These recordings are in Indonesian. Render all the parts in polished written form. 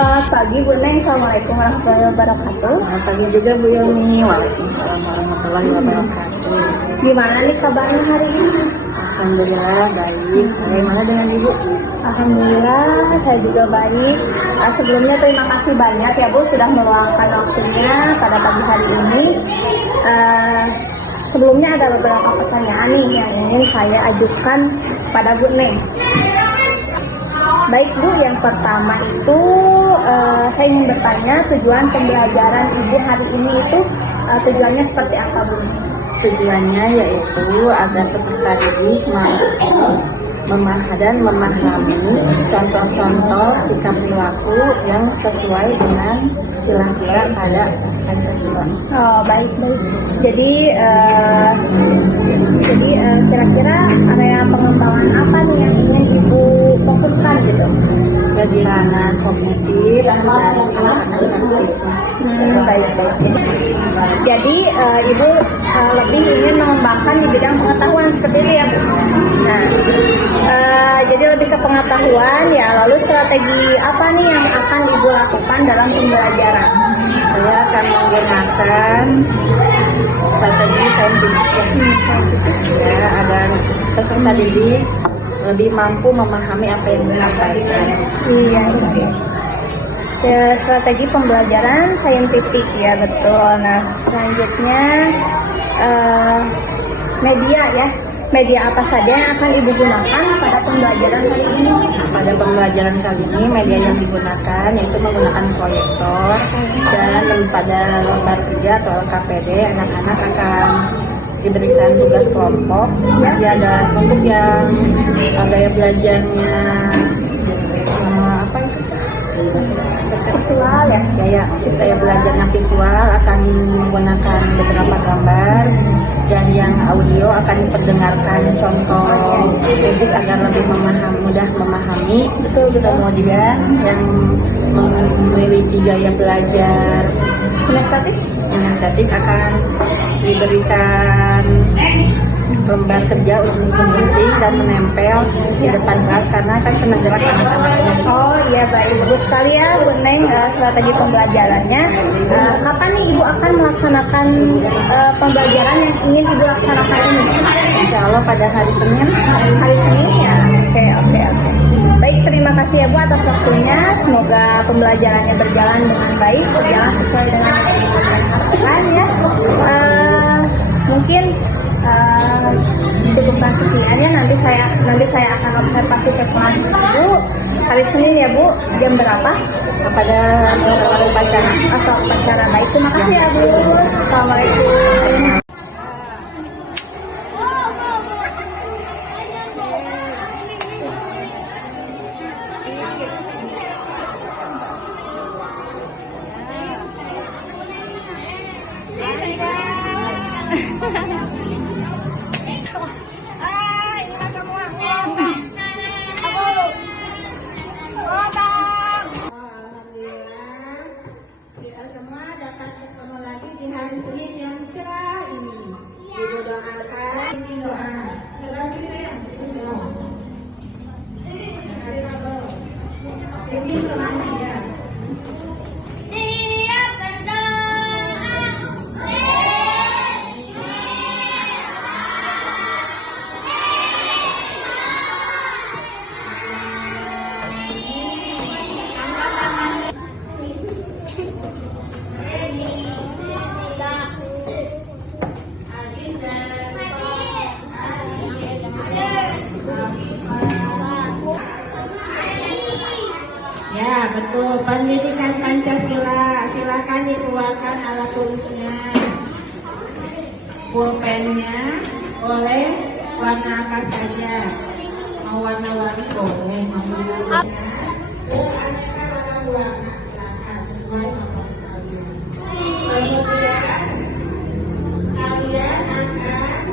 Selamat pagi Bu Neng, Assalamualaikum warahmatullahi wabarakatuh. Selamat pagi juga Bu Yomi. Waalaikumsalam warahmatullahi wabarakatuh. Gimana nih kabarnya hari ini? Alhamdulillah baik. Bagaimana dengan Ibu? Alhamdulillah saya juga baik. Sebelumnya terima kasih banyak ya Bu sudah meluangkan waktunya pada pagi hari ini. Sebelumnya ada beberapa pertanyaan nih yang ingin saya ajukan pada Bu Neng. Baik Bu, yang pertama itu saya ingin bertanya tujuan pembelajaran Ibu hari ini itu tujuannya seperti apa Bu? Tujuannya yaitu agar peserta didik mampu dan memahami contoh-contoh sikap perilaku yang sesuai dengan sila-sila pada Pancasila. Oh baik. Jadi kira-kira area pengembangan apa nih yang ingin Ibu fokuskan gitu? Kegiatan kognitif dan pelaksanaan efektif. Baik. Jadi Ibu lebih ingin mengembangkan di bidang pengetahuan seperti ini ya Bu. Nah, jadi lebih ke pengetahuan ya. Lalu strategi apa nih yang akan Ibu lakukan dalam pembelajaran? Saya akan menggunakan strategi saintifik ya, agar peserta didik lebih mampu memahami apa yang disampaikan. Iya. Strategi pembelajaran saintifik ya, betul. Nah, selanjutnya media apa saja yang akan Ibu gunakan pada pembelajaran kali ini? Pada pembelajaran kali ini media yang digunakan yaitu menggunakan proyektor, dan pada lembar kerja atau LKPD anak-anak akan diberikan tugas kelompok. Jadi ada untuk yang gaya belajarnya Visual ya. Gaya belajarnya visual akan menggunakan beberapa gambar, dan yang audio akan diperdengarkan contoh basic agar lebih mudah memahami. Betul. Kemudian yang memiliki gaya belajar kinestetik akan diberikan lembar kerja untuk menggunting dan menempel di depan kelas karena akan senang gerak anak-anaknya. Oh iya, baik, bagus sekali ya Bu Neng strategi pembelajarannya. Kapan nih Ibu akan melaksanakan pembelajaran yang ingin Ibu laksanakan ini? Insya Allah pada hari Senin. Hari Senin ya. Oke. Baik, terima kasih ya Bu atas waktunya. Semoga pembelajarannya berjalan dengan baik, berjalan sesuai dengan yang Ibu harapkan ya. Mungkin cukupkan sekian ya. Nanti saya akan observasi ke kelas Ibu hari Senin ya Bu. Jam berapa? Pada upacara. Asal upacara. Baik, terima kasih ya Bu. Assalamualaikum. Kita semua dapat bertemu lagi di hari Senin yang cerah ini. Ibu doakan ini doa. Ini doanya ya. Siap berdoa. Ya, betul. Pendidikan Pancasila. Silakan dikeluarkan alat tulisnya. Pulpennya boleh warna apa saja. Mau warna-warni boleh. Mau warna silakan. Sesuai nomor kalian. Kemudian kalian akan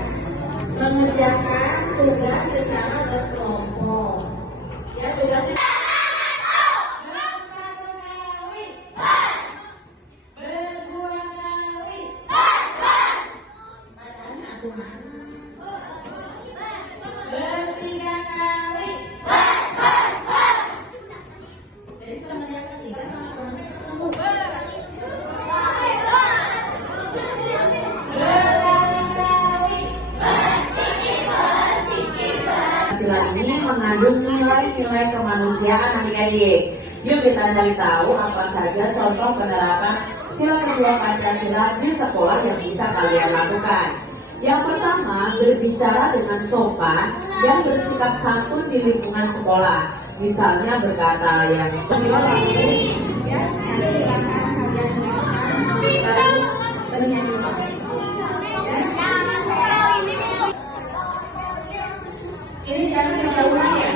mengerjakan tugas secara berkelompok. Ya, tugasnya bertiga kali. Jadi teman-teman Pancasila ini mengandung nilai-nilai kemanusiaan adik-adik. Yuk kita cari tahu apa saja contoh penerapan sila kedua Pancasila di sekolah yang bisa kalian lakukan. Yang pertama, berbicara dengan sopan dan bersikap santun di lingkungan sekolah. Misalnya berkata yang sopan. Ini jangan sampai ulang ya.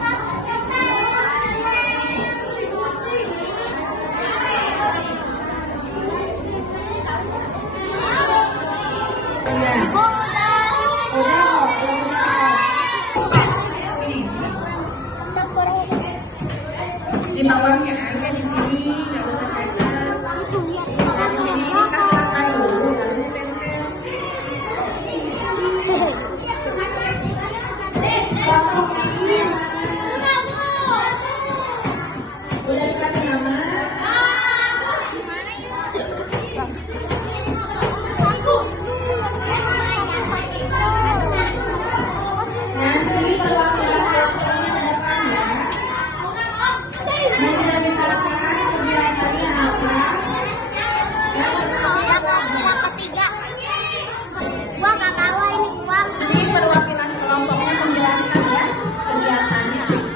Lima uangnya aja di sini, nggak usah cacat. Nah, di sini kasih makan dulu, lalu ditempel. Udah dikasih nama? Nanti perwakilan sekolahnya ke depan ya. Mau kita bicarakan kegiatannya apa? Gua nggak bawa ini uang. Ini perwakilan kelompoknya menjelaskan ya kegiatannya apa.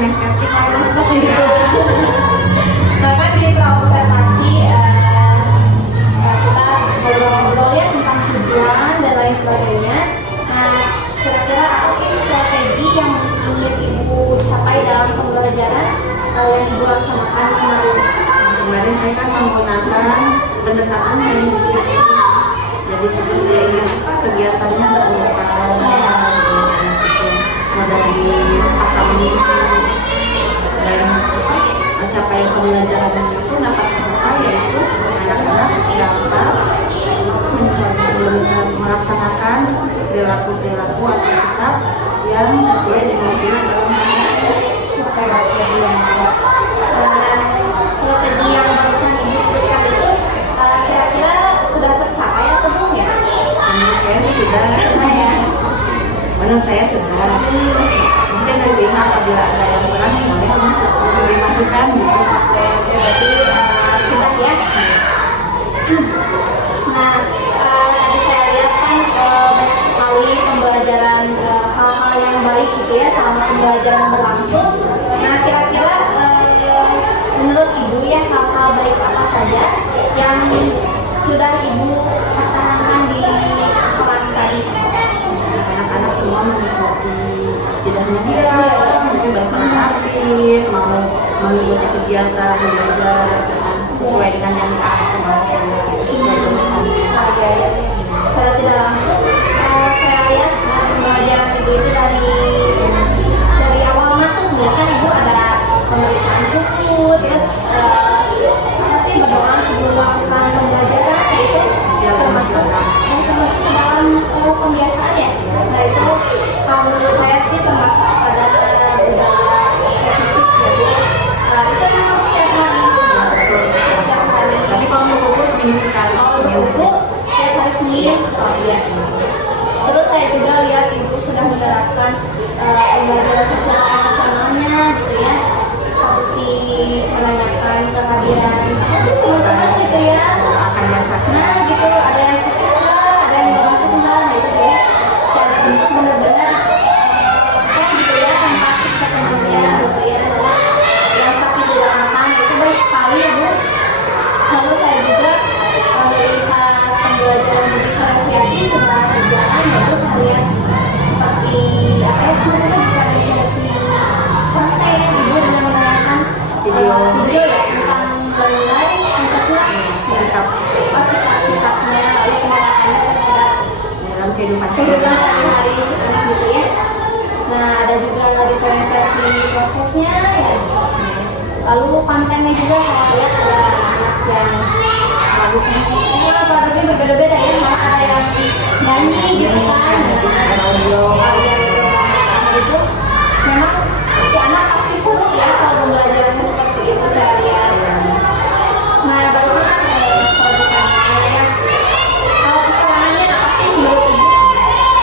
kinestetik Nah kan di praobservasi kita ngobrol-ngobrol ya tentang tujuan dan lain sebagainya. Nah kira-kira apa sih strategi yang ingin ibu capai dalam pembelajaran yang ibu laksanakan kemarin? Kemarin saya kan menggunakan pendekatan saintifik. Jadi seperti saya ingin kegiatannya berupa dari akademik dan capaian pembelajaran itu dapat tercapai yaitu anak-anak dapat melaksanakan perilaku atau sikap yang sesuai dengan sila dalam Strategi yang barusan ibu sebutkan itu kira-kira sudah tercapai atau belum ya? menurut saya sudah ya. menurut saya sudah mungkin lebih apabila ada yang kurang boleh dimasukkan gitu. Berarti sudah ya. Nah, tadi saya lihat kan banyak sekali pembelajaran hal-hal yang baik gitu ya selama pembelajaran berlangsung. Nah, kira-kira menurut ibu ya hal-hal baik apa saja yang sudah ibu pertahankan di kelas tadi? Anak-anak semua mengikuti, tidak hanya dia, mungkin berperan aktif, mau mengikuti kegiatan belajar dengan sesuai dengan yang kemarin sesuai dengan Secara tidak langsung saya lihat pembelajaran ibu itu dari awal masuk ya kan ibu ada pemeriksaan buku, terus apa sih berdoa sebelum melakukan pembelajaran itu termasuk ke dalam pembiasaan ya. Nah itu kalau menurut saya sih termasuk pada budaya positif ya Bu. Itu memang setiap hari. tapi kalau mau fokus minggu sekali Buku setiap hari Senin. Iya. Terus saya juga lihat ibu sudah menerapkan pembelajaran sosial emosionalnya gitu ya, seperti menanyakan kehadiran teman-teman gitu ya. akan biasakan. Nah gitu ada yang sakit enggak, ada yang nggak masuk enggak, nah itu jadi cara untuk benar-benar kan gitu ya tempat ketemunya gitu ya. Yang sakit tidak makan itu baik sekali ya Bu. Lalu saya juga melihat pembelajaran diferensiasi setelah kerjaan itu saya lihat seperti apa ya mereka diferensiasi konten ibu dengan menggunakan video ya tentang menilai sikapnya lalu penolakannya terhadap dalam kehidupan sehari-hari anak gitu ya. Nah ada juga diferensiasi prosesnya ya. Lalu kontennya juga saya lihat ada anak yang produknya berbeda-beda ya, malah ada yang nyanyi gitu kan, audio itu memang si anak pasti seru ya kalau pembelajarannya seperti itu saya lihat. Nah barusan kan produkannya ya, kalau kekurangannya apa sih menurut ibu?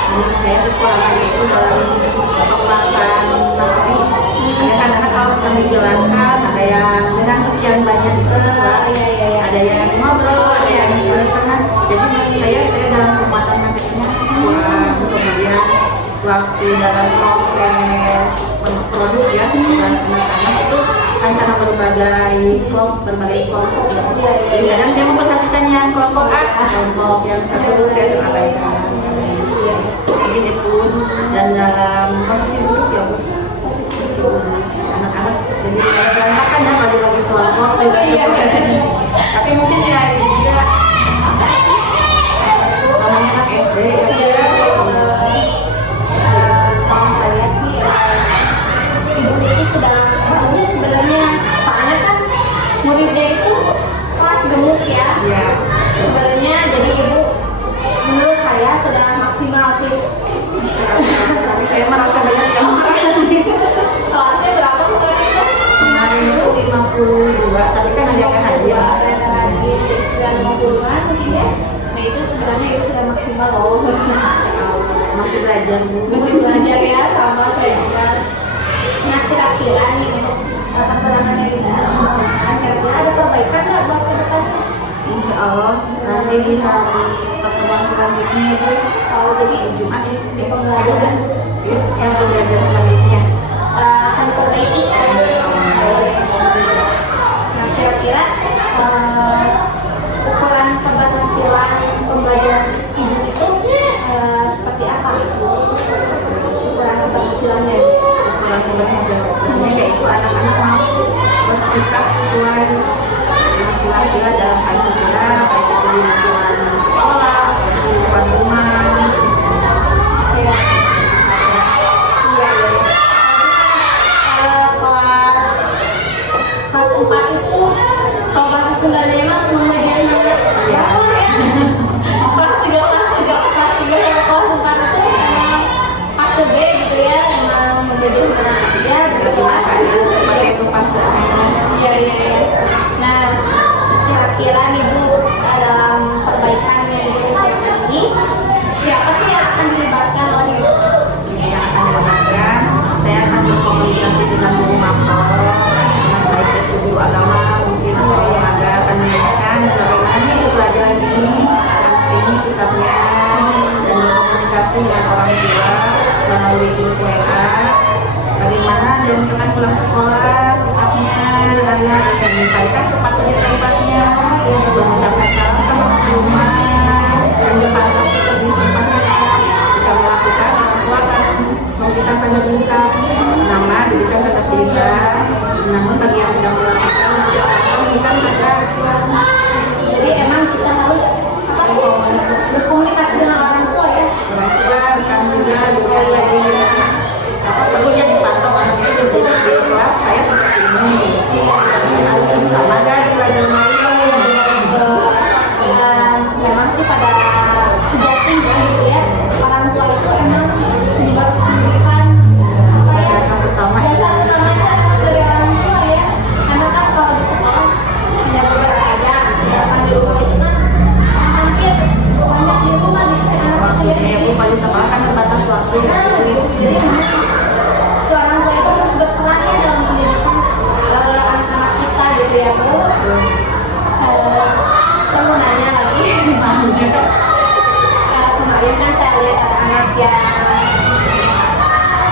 menurut saya kekurangan itu dalam penguatan materi. Ada kan anak kalau sedang dijelaskan ada yang dengan sekian banyak ada yang ngobrol, ada yang di sana. Jadi menurut saya dalam penguatan materinya kurang. Kemudian waktu dalam proses produk ya tugas anak-anak itu kan karena berbagai kelompok ya. Jadi kadang saya memperhatikan yang kelompok A, kelompok yang satu saya terabaikan. Mungkin itu dan dalam posisi duduk ya Bu, posisi duduk anak-anak jadi berantakan ya bagi-bagi kelompok tapi mungkin ya juga namanya anak SD ya Kalau saya lihat sih ibu itu sudah bagus sebenarnya, soalnya kan muridnya itu kelas gemuk ya. Sebenarnya jadi ibu menurut saya sudah maksimal sih. tapi saya merasa banyak yang Kelasnya berapa kemarin? kemarin itu 52 tapi kan ada yang hadir Ada hadir jadi sudah 50-an mungkin ya. Nah itu sebenarnya ibu sudah maksimal loh. masih belajar Bu. Masih belajar ya sama saya juga. Nah kira-kira nih untuk tantangan yang bisa melakukan kira-kira ada perbaikan nggak buat ke depannya? Insya Allah nanti di hari pertemuan selanjutnya itu Kalau jadi Jumat ya pembelajaran yang belajar selanjutnya akan perbaiki. Nah, kira-kira ukuran keberhasilan pembelajaran ibu itu seperti apa? Ukuran keberhasilannya? Ukuran keberhasilannya yaitu anak-anak mampu bersikap sesuai dengan sila-sila dalam Pancasila, baik itu di lingkungan sekolah, di lingkungan rumah. Iya. Kelas 4 itu kalau bahasa Sundanya mah lumayan banget. Ya. Kelas 3 dan kelas 4 itu fase B gitu ya, emang menjadi ya Jelas aja seperti itu pasnya. Iya. Nah, kira-kira nih Bu, dalam perbaikannya itu ini siapa sih yang akan dilibatkan oleh Ibu? Yang akan dilakukan, saya akan berkomunikasi dengan guru makro, baik itu guru agama mungkin atau lembaga akan menanyakan bagaimana pelajaran ini, ini sikapnya, dan berkomunikasi dengan orang tua melalui grup WA. Bagaimana dia misalkan pulang sekolah sikapnya, layak dan menempatkan sepatunya tempatnya, mengucapkan salam ke rumah, dan depan seperti tempatnya. Jika melakukan orang tua akan memberikan tanda bintang, nama diberikan tanda bintang. Namun bagi yang tidak melakukan, memberikan tanda silang. Jadi emang kita harus apa sih berkomunikasi dengan orang tua ya. Orang tua akan juga lagi perlunya dipantau anaknya di kelas saya seperti ini. Harus bisa makan pelajaran lain. Memang sih pada sejatinya gitu ya, orang tua itu emang sumber pendidikan apa ya, Dasar utama dasar utamanya dari orang tua ya. Karena kan kalau di sekolah hanya beberapa jam, sedangkan di rumah itu kan hampir banyak di rumah gitu sekarang itu ya. Bu, kalau di sekolah kan terbatas waktu ya. Jadi memang seorang tua itu harus berperan ya dalam pendidikan anak-anak kita gitu ya Bu. Saya mau nanya lagi. Kemarin kan saya lihat ada anak yang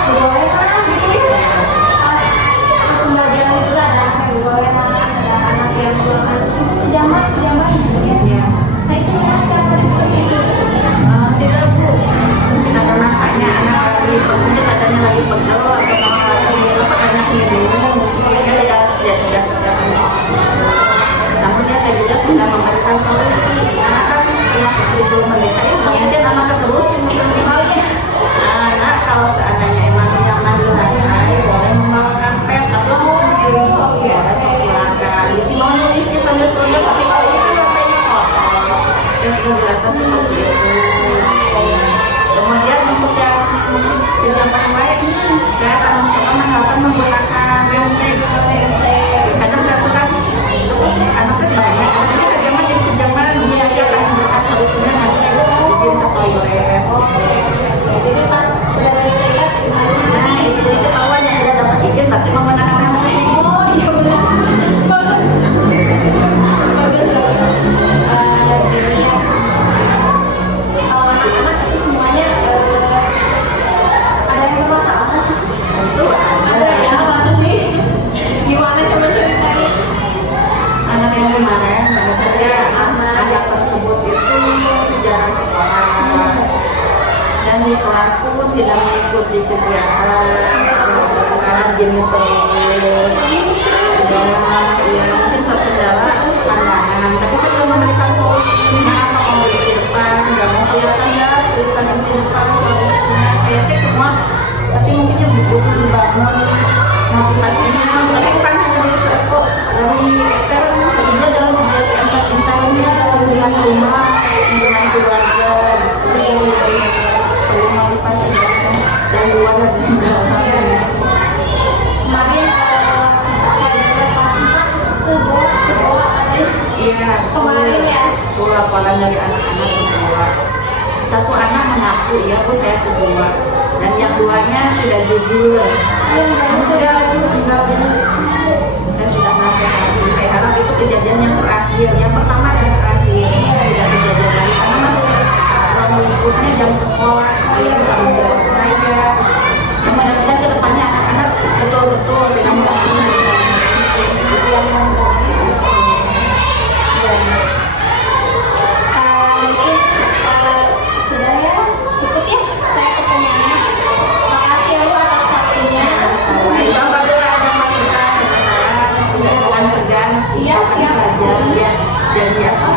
bergorengan gitu ya. Pas pembelajaran itu ada anak yang bergorengan, ada anak yang kejaman gitu ya. Nah itu siapa seperti itu? Tidak Bu, ada masanya anak lagi mungkin adanya lagi pegel atau mau lagi apa anaknya dulu mungkin dia tidak sedang. Namun ya saya juga sudah memberikan solusi. Karena kan termasuk itu mereka itu mungkin anaknya terus. Oh iya. Nah, kalau seandainya emang nyaman di lantai boleh membawakan pet atau sendiri. Ya, silakan. Isi mau nulis di sambil sebentar tapi kalau itu lantainya kotor. Saya sudah jelaskan seperti itu. Kemudian untuk yang kejampan lain, saya akan mencoba menerapkan menggunakan reuntek. Kadang satu kan terus anaknya banyak, tapi kejaman jadi kejaman dia akan memberikan solusinya nanti bikin ke toilet. Jadi pas udah dari TK Nah itu jadi ketahuan yang udah dapat izin tapi menggunakan reuntek. oh iya benar. Bagus. Gini ya. Kalau anak-anak itu semuanya ada yang bermasalah nggak sih? Itu Ada ya, mana nih? Gimana coba ceritain? anak yang kemarin sebenarnya anak tersebut itu jarang sekolah dan di kelas pun tidak mengikuti kegiatan rajin terus ya mungkin terkendala pandangan tapi saya sudah memberikan solusi kenapa mau di depan nggak mau kelihatan ya tulisan yang di depan solusinya saya cek semua tapi mungkinnya butuh dibangun motivasinya sebenarnya kan hanya dari kok dari eksternal juga dalam kegiatan internalnya dengan rumah dengan keluarga gitu perlu motivasi dari luar negeri Kemarin saya dengar kelas 4 itu kebawa katanya. iya Kemarin ya. itu laporan dari anak-anak kedua satu anak mengaku ya bu saya kedua dan yang duanya tidak jujur saya sudah menasihati saya harap itu kejadian yang terakhir yang pertama dan terakhir tidak kejadian lagi karena masih ruang lingkupnya jam sekolah tanggung jawab saya mudah-mudahan ke depannya anak-anak jadi apa